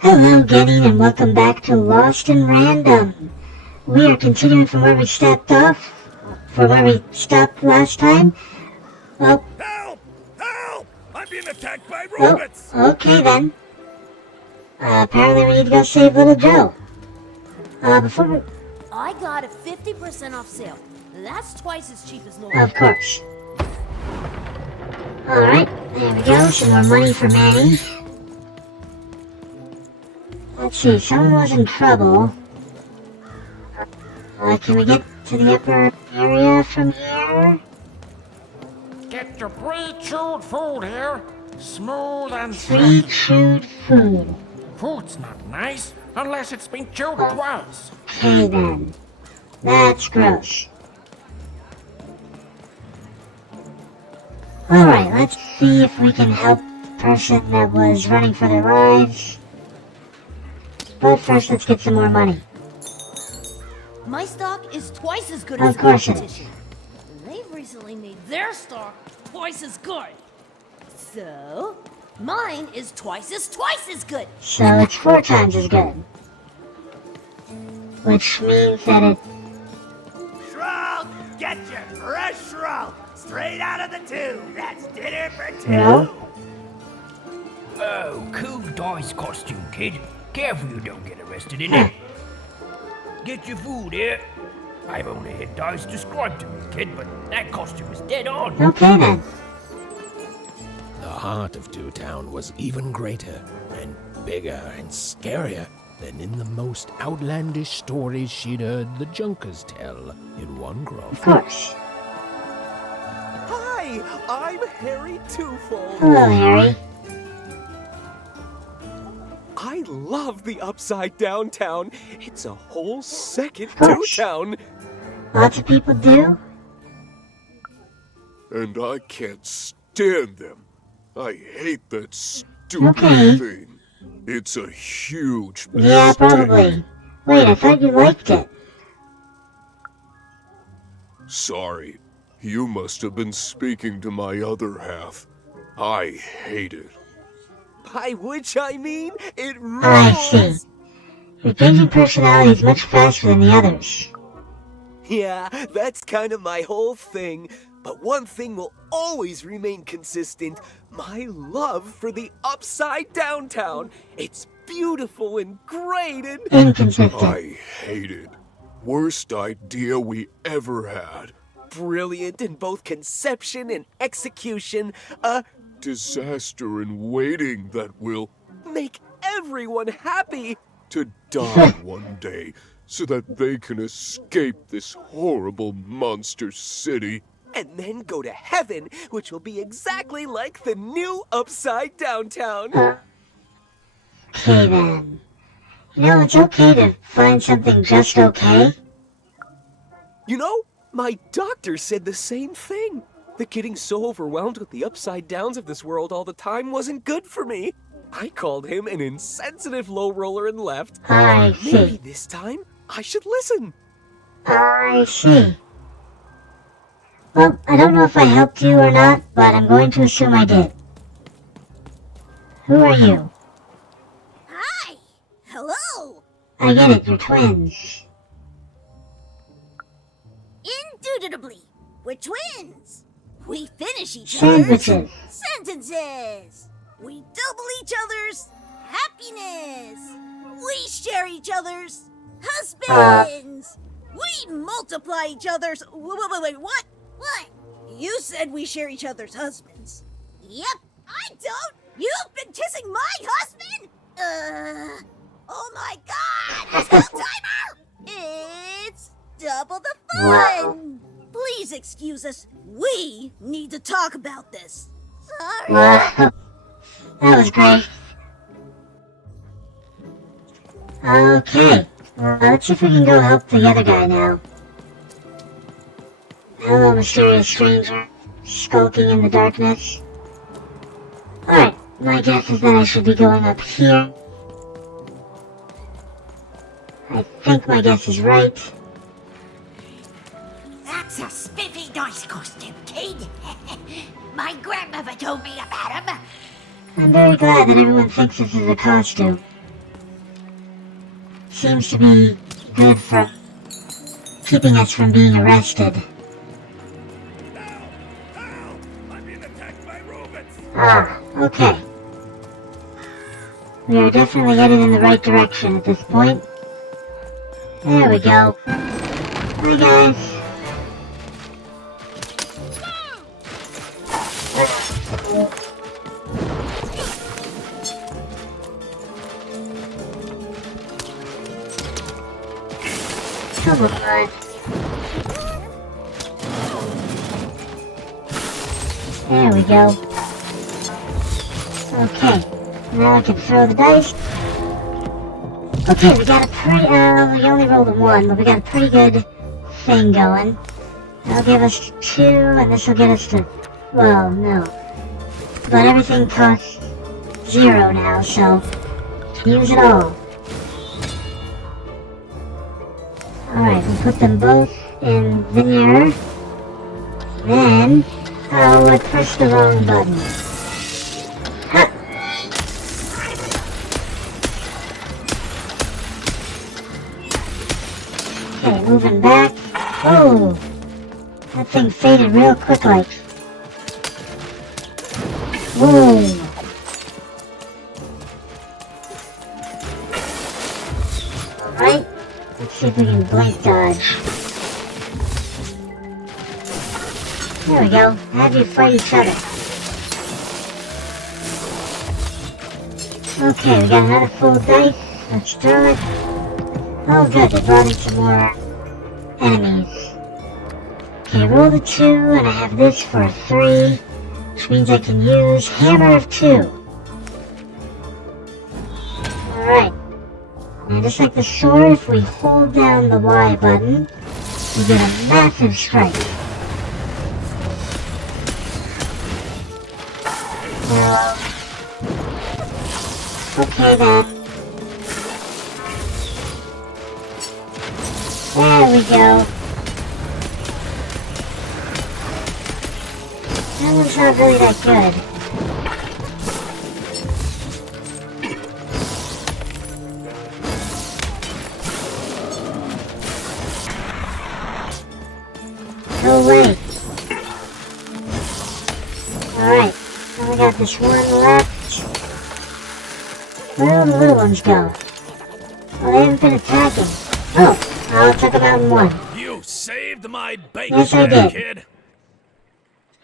Hello, Getting, and welcome back to Lost in Random. We are continuing from where we stopped last time. Well, Help! Help! I'm being attacked by robots! Okay then. Apparently we need to go save little Joe. Before we... I got a 50% off sale. That's twice as cheap as normal. Of course. Alright, there we go, some more money for Manny. Let's see, someone was in trouble. Can we get to the upper area from here? Get your pre-chewed food here. Smooth and Pre-chewed food. Food's not nice unless it's been chewed twice. Okay then. That's gross. Alright, let's see if we can help the person that was running for their lives. But first, let's get some more money. My stock is twice as good Of as the course it is. competition. They've recently made their stock twice as good. So, mine is twice as good. So it's 4 times as good. Which means that it... Shroud! Get your fresh shroud! Straight out of the tube! That's dinner for 2! No? Oh, cool dice costume, kid. Careful you don't get arrested in it. Get your food here. I've only had dice described to me, kid, but that costume is dead on. Okay then. The heart of Two-town was even greater and bigger and scarier than in the most outlandish stories she'd heard the Junkers tell in one grove. Of course. Hi, I'm Harry Twofold. Hello, Harry. I love the Upside Downtown. It's a whole second course. Two-town. Lots of people do? And I can't stand them. I hate that stupid Okay. thing. It's a huge Yeah, mistake. probably. Wait, I thought you liked it. Sorry, you must have been speaking to my other half. I hate it. By which I mean, it I see. rules. Your changing personality is much faster than the others. Yeah, that's kind of my whole thing. But one thing will always remain consistent. My love for the Upside Downtown. It's beautiful and great and... Inconsistent. I hate it. Worst idea we ever had. brilliant in both conception and execution. A disaster in waiting that will make everyone happy. to die one day so that they can escape this horrible monster city. And then go to heaven, which will be exactly like the new Upside Downtown. Okay then. You know, it's okay to find something just okay. You know, my doctor said the same thing. That getting so overwhelmed with the upside downs of this world all the time wasn't good for me. I called him an insensitive low roller and left. I Maybe see. this time I should listen. I see. Well, I don't know if I helped you or not, but I'm going to assume I did. Who are you? Hi! Hello! I get it, you're twins. Indubitably, we're twins! We finish each other's Sandwiches. sentences! We double each other's happiness! We share each other's husbands! We multiply each other's... Wait, what? What? You said we share each other's husbands. Yep, I don't! You've been kissing my husband? Oh my god! Still timer! It's double the fun! Please excuse us. We need to talk about this. Sorry. Wow. That was great. Okay. Let's see if we can go help the other guy now. Hello, mysterious stranger. Skulking in the darkness. Alright, my guess is that I should be going up here. I think my guess is right. That's a spiffy nice costume, kid. My grandmother told me about him. I'm very glad that everyone thinks this is a costume. seems to be good for keeping us from being arrested. I'm being attacked by robots! Ah, okay. We are definitely headed in the right direction at this point. There we go. Hi guys. Come on. There we go. Okay, now I can throw the dice. Okay, we got a pretty, we only rolled a 1, but we got a pretty good thing going. That'll give us 2, and this will get us to, well, no. But everything costs 0 now, so use it all. Alright, we put them both in veneer. Then, oh, I pressed the wrong button. Ha! Okay, moving back. Oh! That thing faded real quick like. Whoa! Alright, let's see if we can blink dodge. There we go. Have you fight each other. Okay, we got another full dice. Let's throw it. Oh good, they brought in some more enemies. Okay, roll the 2, and I have this for a 3, which means I can use Hammer of 2. Alright. And just like the sword, if we hold down the Y button, we get a massive strike. Okay then. There we go. That one's not really that good. No way. Alright, now we got this one left. Where do the little ones go? Oh, they haven't been attacking. Oh, I'll check them out in 1. You saved my bacon, Yes, I did. kid.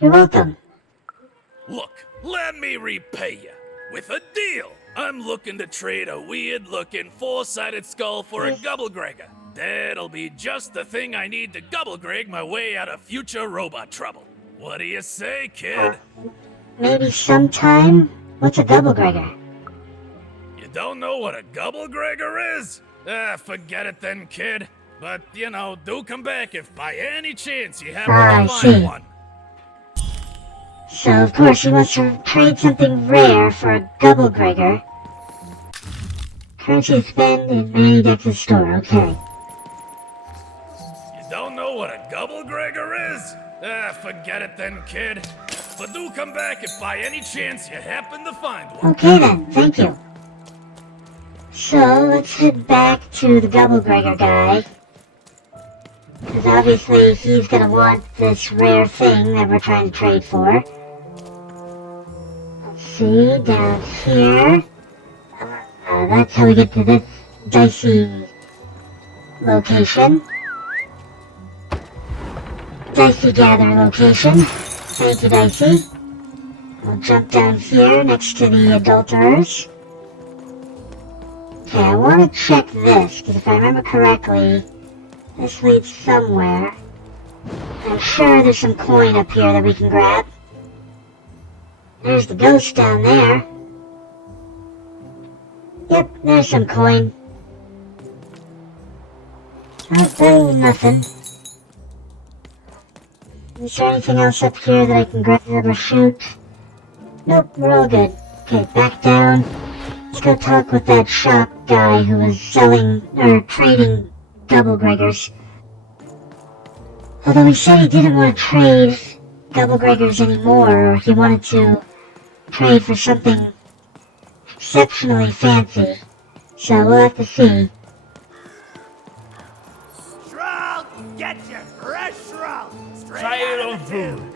You're welcome. Look, let me repay you with a deal. I'm looking to trade a weird-looking four-sided skull for a Gubblegregger. That'll be just the thing I need to Gubblegreg my way out of future robot trouble. What do you say, kid? Maybe sometime? What's a Gubblegregger? You don't know what a Gubblegregger is? Forget it then, kid. But, you know, do come back if by any chance you happen I to find see. one. So, of course, he wants to trade something rare for a Gubblegregger. Currency spend in Manny Dex's store, okay. You don't know what a Gubblegregger is? Forget it then, kid. But do come back if by any chance you happen to find one. Okay then, thank you. So, let's head back to the Gubblegregger guy. Because obviously he's gonna want this rare thing that we're trying to trade for. Let's see, down here. That's how we get to this dicey location. Dicey gather location. Thank you, Dicey. I'll jump down here next to the adulterers. Okay, I want to check this, because if I remember correctly, this leads somewhere. I'm sure there's some coin up here that we can grab. There's the ghost down there. Yep, there's some coin. Oh, nothing. Is there anything else up here that I can grab or shoot? Nope, we're all good. Okay, back down. Let's go talk with that shop guy who was selling, or trading Gubblegreggers. Although he said he didn't want to trade Gubblegreggers anymore, or he wanted to trade for something exceptionally fancy. So we'll have to see. food.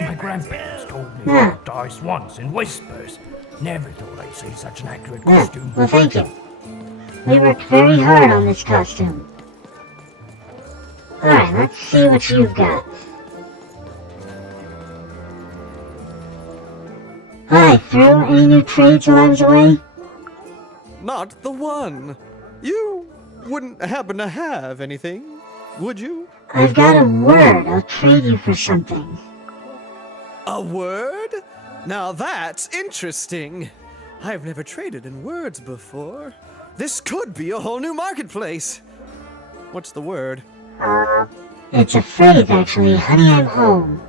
My grandparents told me Yeah. about dice once in whispers. Never thought I'd see such an accurate costume. Well, thank you. We worked very hard on this costume. Alright, let's see what you've got. Hi, Through. Any new trades while I was away? Not the one. You wouldn't happen to have anything, would you? I've got a word. I'll trade you for something. A word? Now that's interesting. I've never traded in words before. This could be a whole new marketplace. What's the word? It's a phrase, actually. Honey, I'm home.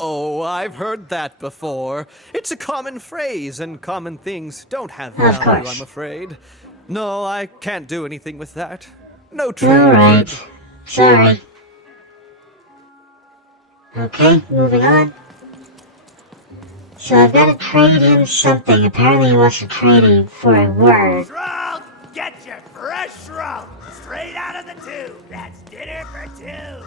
Oh, I've heard that before. It's a common phrase, and common things don't have Of value, course. I'm afraid. No, I can't do anything with that. No trade. Alright. Sorry. Okay, moving on. So I've got to trade him something. Apparently he wants to trade him for a word. Shroud! Get your fresh shroud! Straight out of the tube! That's dinner for two!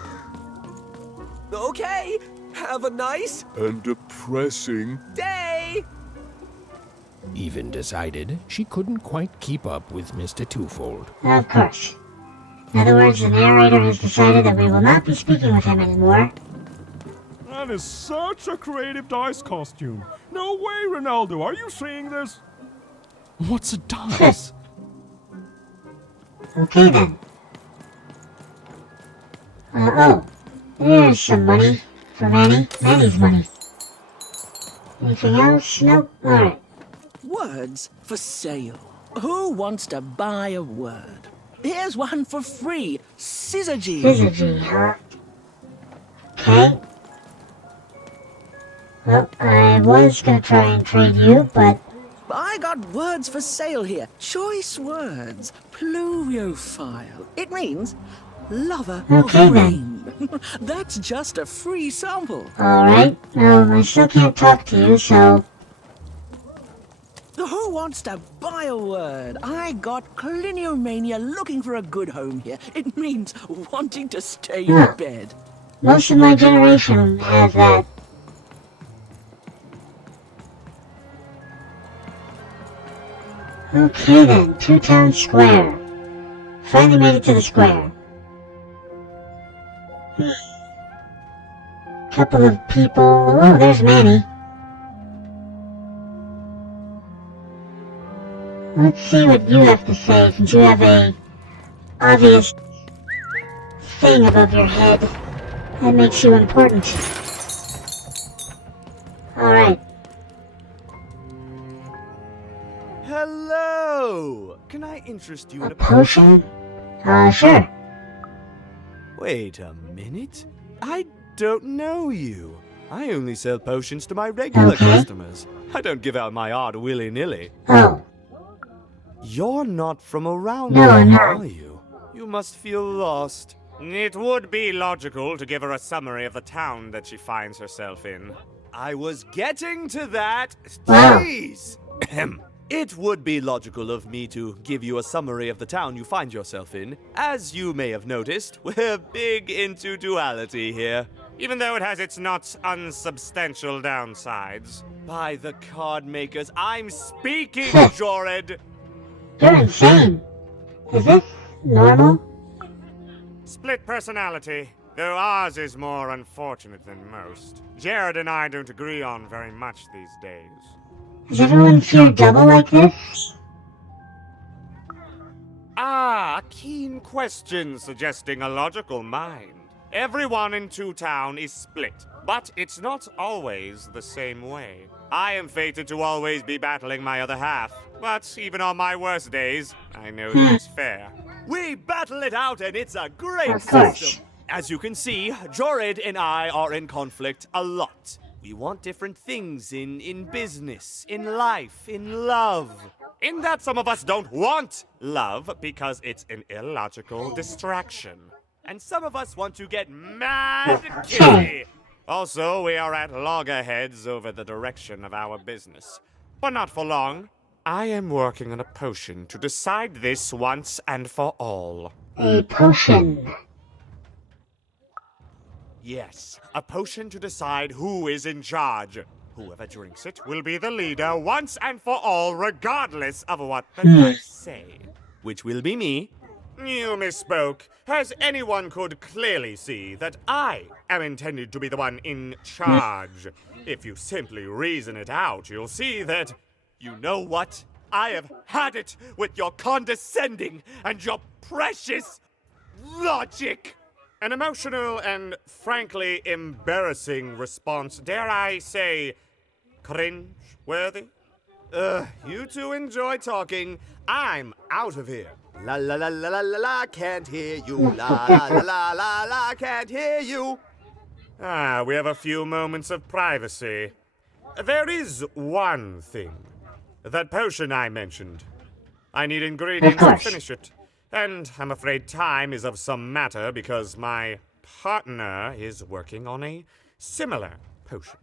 Okay, have a nice And depressing. day! Even decided she couldn't quite keep up with Mr. Twofold. Of course. In other words, the narrator has decided that we will not be speaking with him anymore. That is such a creative dice costume. No way, Ronaldo. Are you seeing this? What's a dice? Okay then. Oh. There's some money for Manny. Manny's money. Anything else? Nope. Alright. Words for sale. Who wants to buy a word? Here's one for free. Syzygy. Syzygy, huh? Okay. Well, I was gonna try and trade you, but I got words for sale here. Choice words. Pluviophile. It means lover Okay, of then. rain. That's just a free sample. alright. I still can't talk to you, so Who wants to buy a word? I got cliniomania looking for a good home here. It means wanting to stay in Huh. bed. most of my generation has that. Okay then, Two-Town Square. Finally made it to the square. Couple of people. Oh, there's Manny. Let's see what you have to say, since you have a obvious thing above your head that makes you important. Alright. Hello! Can I interest you in A potion? Sure. Wait a minute. I don't know you. I only sell potions to my regular Okay. customers. I don't give out my art willy-nilly. Oh. You're not from around No, here, I'm not. are you? You must feel lost. It would be logical to give her a summary of the town that she finds herself in. I was getting to that. Wow. Jeez! It would be logical of me to give you a summary of the town you find yourself in. As you may have noticed, we're big into duality here. Even though it has its not unsubstantial downsides. By the card makers, I'm speaking, Jorid! You're insane. Is this normal? Split personality, though ours is more unfortunate than most. Jared and I don't agree on very much these days. Does everyone feel double like this? Ah, a keen question suggesting a logical mind. Everyone in Two-Town is split, but it's not always the same way. I am fated to always be battling my other half, but even on my worst days, I know that it's fair. We battle it out and it's a great Of course. system. As you can see, Jorid and I are in conflict a lot. We want different things in business, in life, in love. In that some of us don't want love because it's an illogical distraction. And some of us want to get mad Kitty! Also, we are at loggerheads over the direction of our business. But not for long. I am working on a potion to decide this once and for all. A potion. Yes, a potion to decide who is in charge. Whoever drinks it will be the leader once and for all, regardless of what the dice say. Which will be me. You misspoke, as anyone could clearly see that I am intended to be the one in charge. If you simply reason it out, you'll see that, you know what? I have had it with your condescending and your precious logic. An emotional and frankly embarrassing response, dare I say, cringe-worthy? You two enjoy talking. I'm out of here. La la la la la la la, can't hear you. La la la la la la, can't hear you. Ah, we have a few moments of privacy. There is one thing. That potion I mentioned. I need ingredients to finish it. And I'm afraid time is of some matter because my partner is working on a similar potion.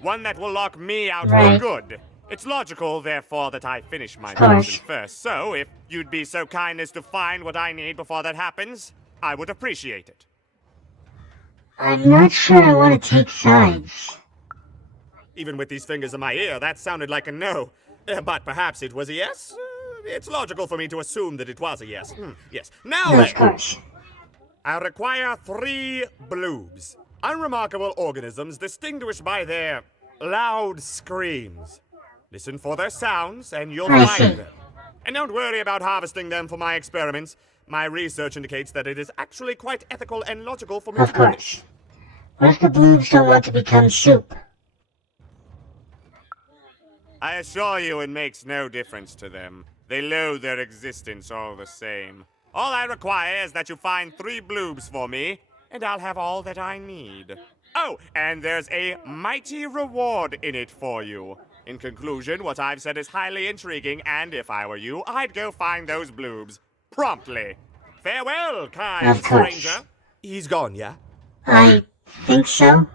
One that will lock me out for good. It's logical, therefore, that I finish my potion first. So, if you'd be so kind as to find what I need before that happens, I would appreciate it. I'm not sure I want to take sides. Even with these fingers in my ear, that sounded like a no. But perhaps it was a yes? It's logical for me to assume that it was a yes. Yes. Now then, I require 3 bloobs. Unremarkable organisms distinguished by their loud screams. Listen for their sounds, and you'll find them. And don't worry about harvesting them for my experiments. My research indicates that it is actually quite ethical and logical for me to do this. What if the bloobs don't want to become soup? I assure you it makes no difference to them. They loathe their existence all the same. All I require is that you find 3 bloobs for me, and I'll have all that I need. Oh, and there's a mighty reward in it for you. In conclusion, what I've said is highly intriguing, and if I were you, I'd go find those bloobs. Promptly. Farewell, kind stranger. He's gone, yeah? I think so.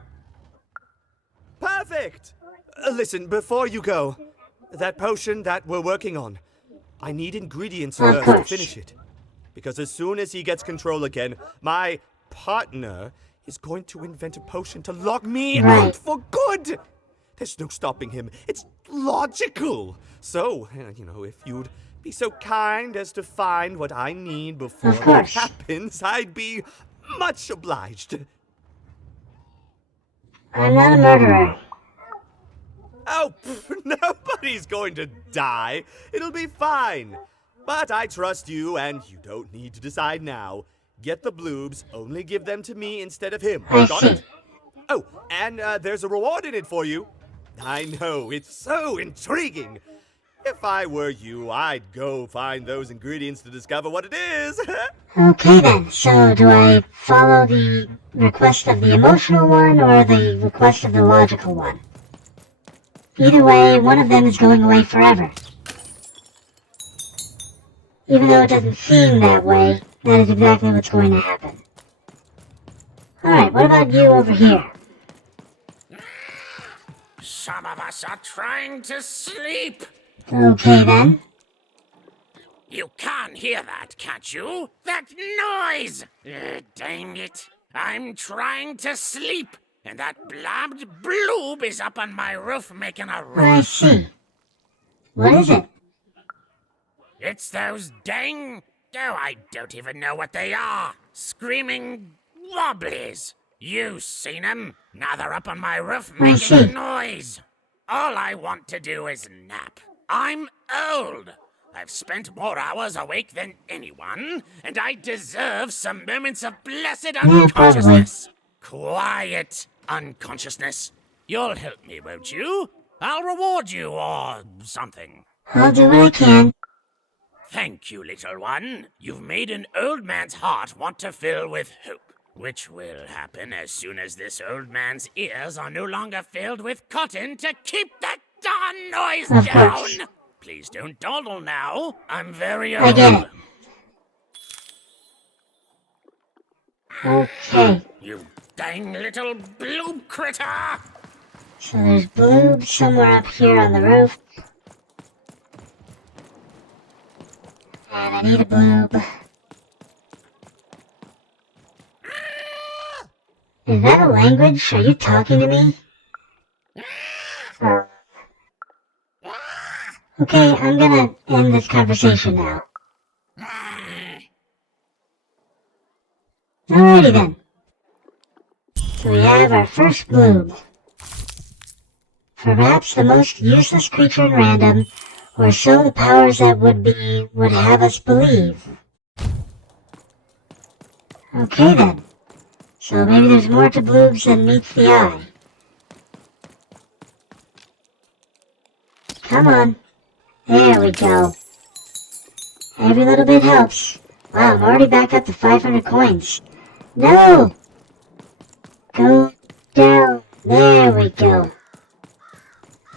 Perfect! Listen, before you go, that potion that we're working on, I need ingredients first to finish it. Because as soon as he gets control again, my partner is going to invent a potion to lock me out for good! There's no stopping him. It's logical. So, if you'd be so kind as to find what I need before that happens, I'd be much obliged. I'm not a murderer. Oh, nobody's going to die. It'll be fine. But I trust you, and you don't need to decide now. Get the bloobs, only give them to me instead of him. Got it? Oh, and there's a reward in it for you. I know, it's so intriguing. If I were you, I'd go find those ingredients to discover what it is. Okay then, so do I follow the request of the emotional one or the request of the logical one? Either way, one of them is going away forever. Even though it doesn't seem that way, that is exactly what's going to happen. Alright, what about you over here? Some of us are trying to sleep. Okay then. You can't hear that, can't you? That noise! Dang it. I'm trying to sleep, and that blabbed bloob is up on my roof making a ruckus. I see. What is it? It's those dang... Oh, I don't even know what they are. Screaming wobblies. You seen them? Now they're up on my roof making a noise. All I want to do is nap. I'm old. I've spent more hours awake than anyone, and I deserve some moments of blessed unconsciousness. Quiet unconsciousness. You'll help me, won't you? I'll reward you or something. I'll do what I can. Thank you, little one. You've made an old man's heart want to fill with hope. Which will happen as soon as this old man's ears are no longer filled with cotton to keep that darn noise down. Please don't dawdle now. I'm very old. I get it. Okay. You dang little bloob critter! So there's bloobs somewhere up here on the roof. And I need a bloob. Is that a language? Are you talking to me? Okay, I'm gonna end this conversation now. Alrighty then. So we have our first bloom. Perhaps the most useless creature in random, or so the powers that would have us believe. Okay then. So maybe there's more to blooms than meets the eye. Come on. There we go. Every little bit helps. Wow, I'm already back up to 500 coins. No! Go down. There we go.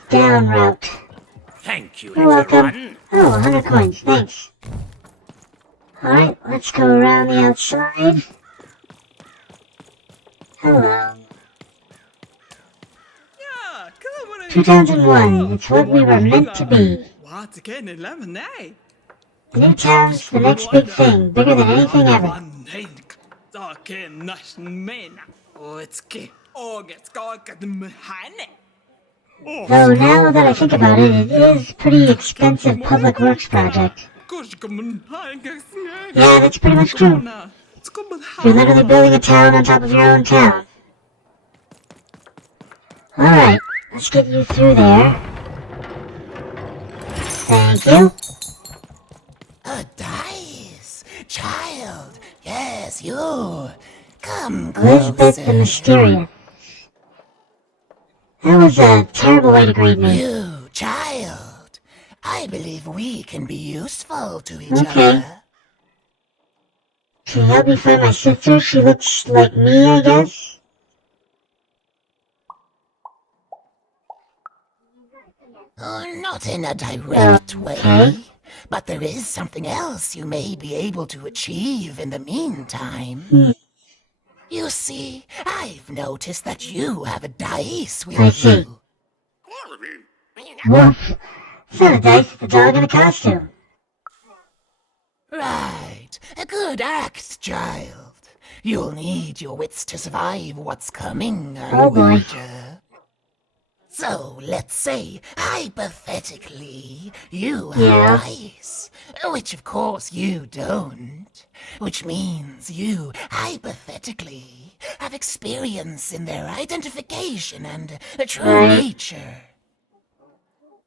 Down route. Thank you, You're welcome. everyone. Oh, 100 coins, thanks. Alright, let's go around the outside. Hello. 2 towns in 1. It's what we were meant to be. The new town's the next big thing, bigger than anything ever. Though now that I think about it, it is a pretty expensive public works project. Yeah, that's pretty much true. You're literally building a town on top of your own town. Alright, let's get you through there. Thank you. A dice! Child! Yes, you! Come Elizabeth the Mysterious. That was a terrible way to greet me. You, child! I believe we can be useful to each Okay. other. Can you help me find my sister? She looks like me, I guess? Oh, not in a direct way, but there is something else you may be able to achieve in the meantime. You see, I've noticed that you have a dice with I see. you. Woof. It's not a dice, it's a dog in a costume. Right. A good act, child. You'll need your wits to survive what's coming, I Oh boy. wager. So, let's say, hypothetically, you have Yeah. dice, which of course you don't, which means you, hypothetically, have experience in their identification and true Right. nature.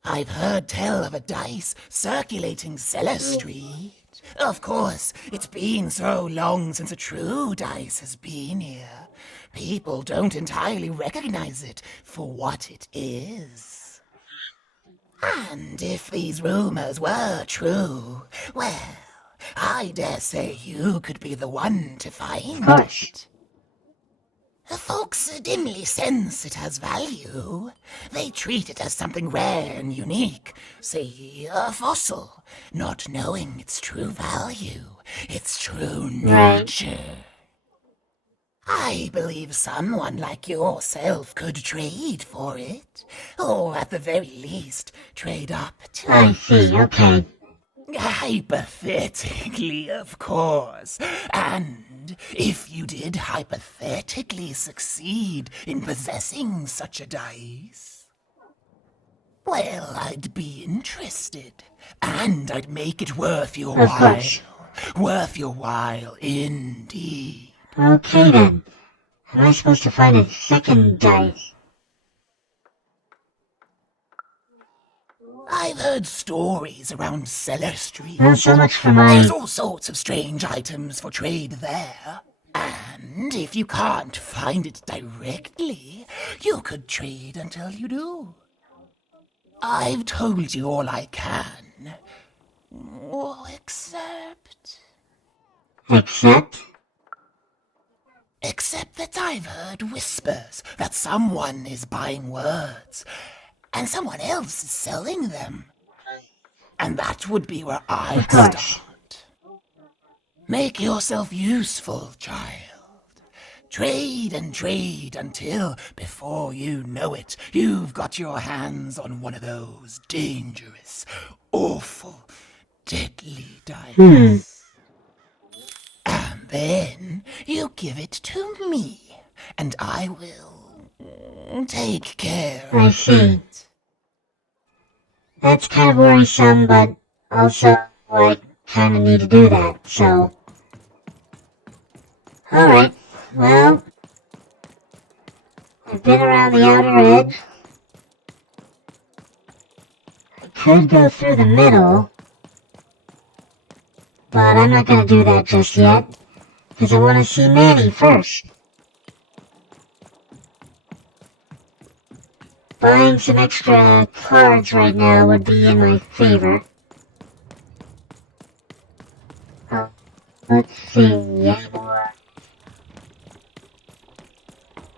I've heard tell of a dice circulating Cellar Street. Of course, it's been so long since a true dice has been here. People don't entirely recognize it for what it is. And if these rumors were true, well, I dare say you could be the one to find it. Folks dimly sense it has value. They treat it as something rare and unique, say a fossil, not knowing its true value, its true nature. I believe someone like yourself could trade for it, or at the very least, trade up to I see, okay. Hypothetically, of course. And if you did hypothetically succeed in possessing such a dice, well, I'd be interested. And I'd make it worth your Of while. course. Worth your while, indeed. Okay then. How am I supposed to find a second dice? I've heard stories around Cellar Street. Not so much for my... There's all sorts of strange items for trade there. And if you can't find it directly, you could trade until you do. I've told you all I can. Oh, except that I've heard whispers that someone is buying words, and someone else is selling them. And that would be where I'd start. Make yourself useful, child. Trade and trade until, before you know it, you've got your hands on one of those dangerous, awful, deadly dice. And then you give it to me. and I will take care. I see. That's kind of worrisome, but also, I kind of need to do that, so... Alright, well... I've been around the outer edge. I could go through the middle, but I'm not going to do that just yet, because I want to see Manny first. Buying some extra cards right now would be in my favor. Let's see, any more?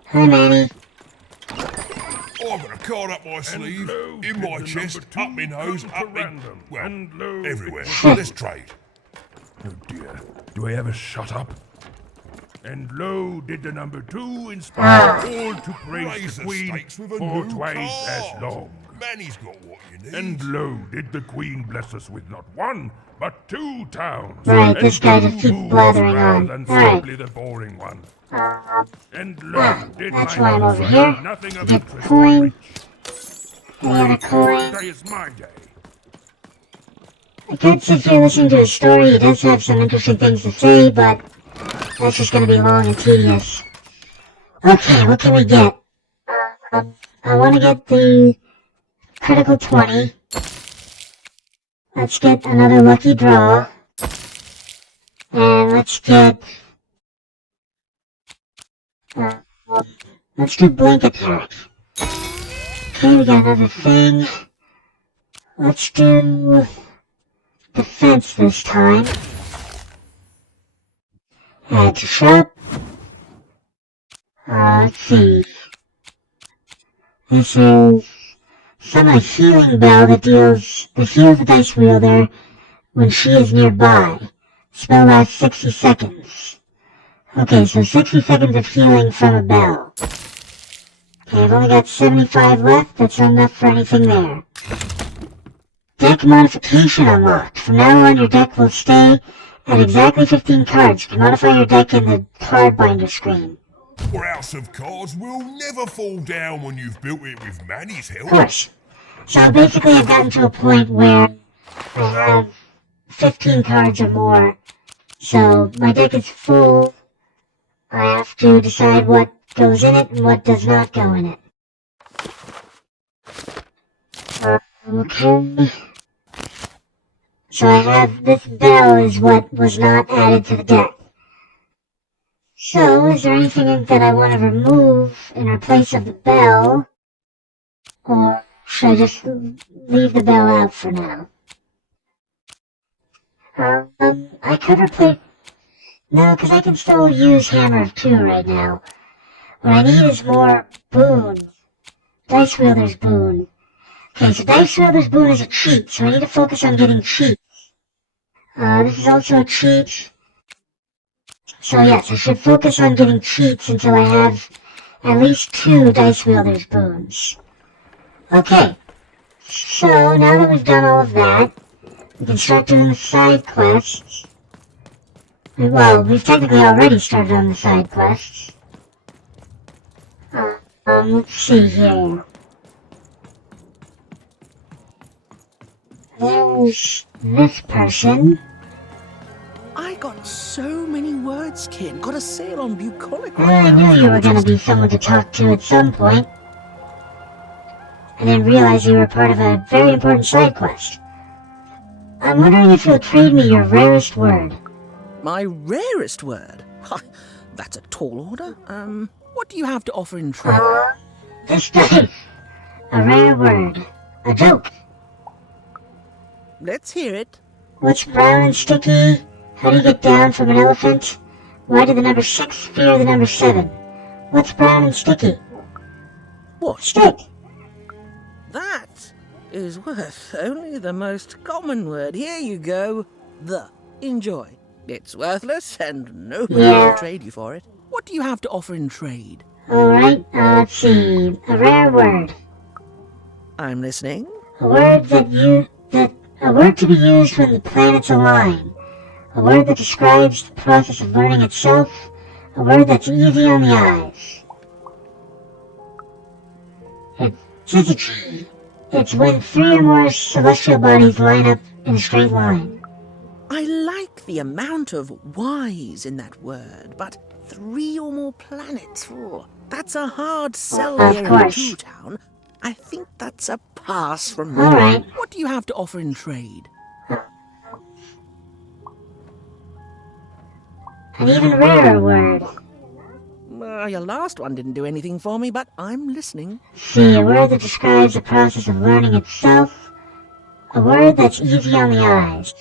Hi, Manny. I've got a card up my sleeve, in my chest, up my nose, up my... well, everywhere. Let's trade. Oh dear. Do I ever shut up? And lo, did the number 2 inspire all to praise the Queen for twice as long. Manny's got what you need. And lo, did the Queen bless us with not 1, but 2 towns. Right, and this guy 2 just keeps moves blathering rather on. than Alright. simply the boring one. And lo, did That's my why I'm over answer here. nothing of Get interest coin. reach. I got a coin. Today is my day. I could sit here listening to his story. He does have some interesting things to say, but that's just going to be long and tedious. Okay, what can we get? I want to get the critical 20. Let's get another lucky draw. And let's get... let's do blink attack. Okay, we got another thing. Let's do... defense this time. Add to shop. Let's see. This is some healing bell that deals the heal of the dice wielder when she is nearby. Spell lasts 60 seconds. Okay, so 60 seconds of healing from a bell. Okay, I've only got 75 left. That's not enough for anything there. Deck modification unlocked. From now on, your deck will stay at exactly 15 cards. You can modify your deck in the card binder screen. Your house of cards will never fall down when you've built it with Manny's help. Of course. So basically I've gotten to a point where I have 15 cards or more. So my deck is full. I have to decide what goes in it and what does not go in it. Okay. So I have this bell is what was not added to the deck. So, is there anything that I want to remove in replace of the bell? Or should I just leave the bell out for now? I could replace... No, because I can still use Hammer of 2 right now. What I need is more boons. Dice Wielder's Boon. Okay, so Dice Wielder's Boon is a cheat, so I need to focus on getting cheats. This is also a cheat. So yes, I should focus on getting cheats until I have at least 2 Dice Wielder's Boons. Okay, so now that we've done all of that, we can start doing the side quests. Well, we've technically already started on the side quests. Let's see here. There's this person. I got so many words, kid. Got a sale on bucolic. I knew you were going to be someone to talk to at some point. I didn't realize you were part of a very important side quest. I'm wondering if you'll trade me your rarest word. My rarest word? That's a tall order. What do you have to offer in trade? This dice. A rare word. A joke. Let's hear it. What's brown and sticky? How do you get down from an elephant? Why did the number 6 fear the number 7? What's brown and sticky? What? Stick. That is worth only the most common word. Here you go. The. Enjoy. It's worthless and nobody will trade you for it. What do you have to offer in trade? Alright, let's see. A rare word. I'm listening. A word a word to be used when the planets align. A word that describes the process of learning itself. A word that's easy on the eyes. It's when 3 or more celestial bodies line up in a straight line. I like the amount of Y's in that word, but 3 or more planets, that's a hard sell here in Two-town. I think that's a pass from me. Alright. What do you have to offer in trade? An even rarer word. Your last one didn't do anything for me, but I'm listening. See, a word that describes the process of learning itself. A word that's easy on the eyes.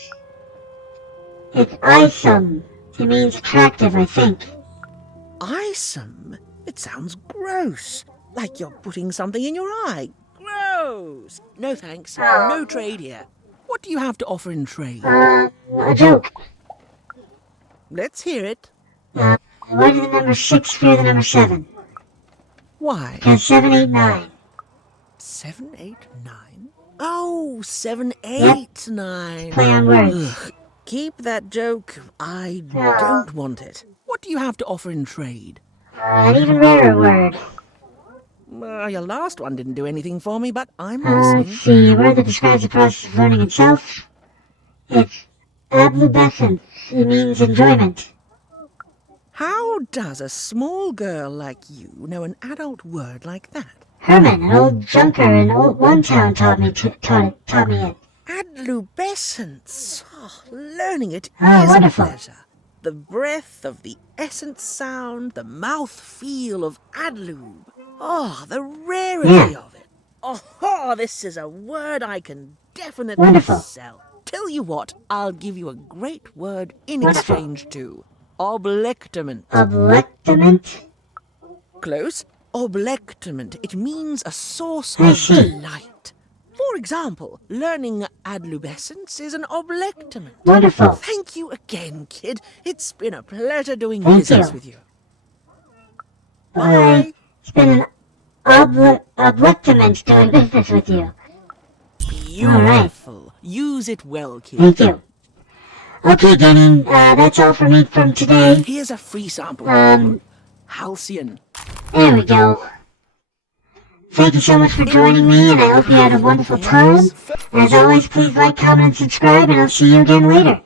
It's eyesome. It means attractive, I think. Eyesome? It sounds gross. Like you're putting something in your eye. Gross! No thanks. No trade here. What do you have to offer in trade? A joke. Let's hear it. Why did the number 6 fear the number 7? Why? Because 7, 8, 9. 7, 8, 9? Oh, 7, 8, 9. Play on words. Ugh. Keep that joke. I don't want it. What do you have to offer in trade? An even rarer word. Your last one didn't do anything for me, but I'm Let's listening. see, a word that describes the process of learning itself. It's ablubescence. It means enjoyment. How does a small girl like you know an adult word like that? Herman, an old junker in one town taught me it. Adlubescence. Oh, learning it Oh, is wonderful. a pleasure. The breath of the essence sound, the mouth feel of adlube. Oh, the rarity of it. Oh, this is a word I can definitely Wonderful. sell. Tell you what, I'll give you a great word in Wonderful. exchange too. Oblectament. Oblectament? Close. Oblectament. It means a source I of see. delight. For example, learning adlubescence is an oblectament. Wonderful. Thank you again, kid. It's been a pleasure doing Thank business you. with you. Bye. It's been an oblectament doing business with you. Beautiful. Use it well, kid. Thank you. Okay, Danny, that's all for me from today. Here's a free sample. Halcyon. There we go. Thank you so much for joining me, and I hope you had a wonderful time. As always, please like, comment, and subscribe, and I'll see you again later.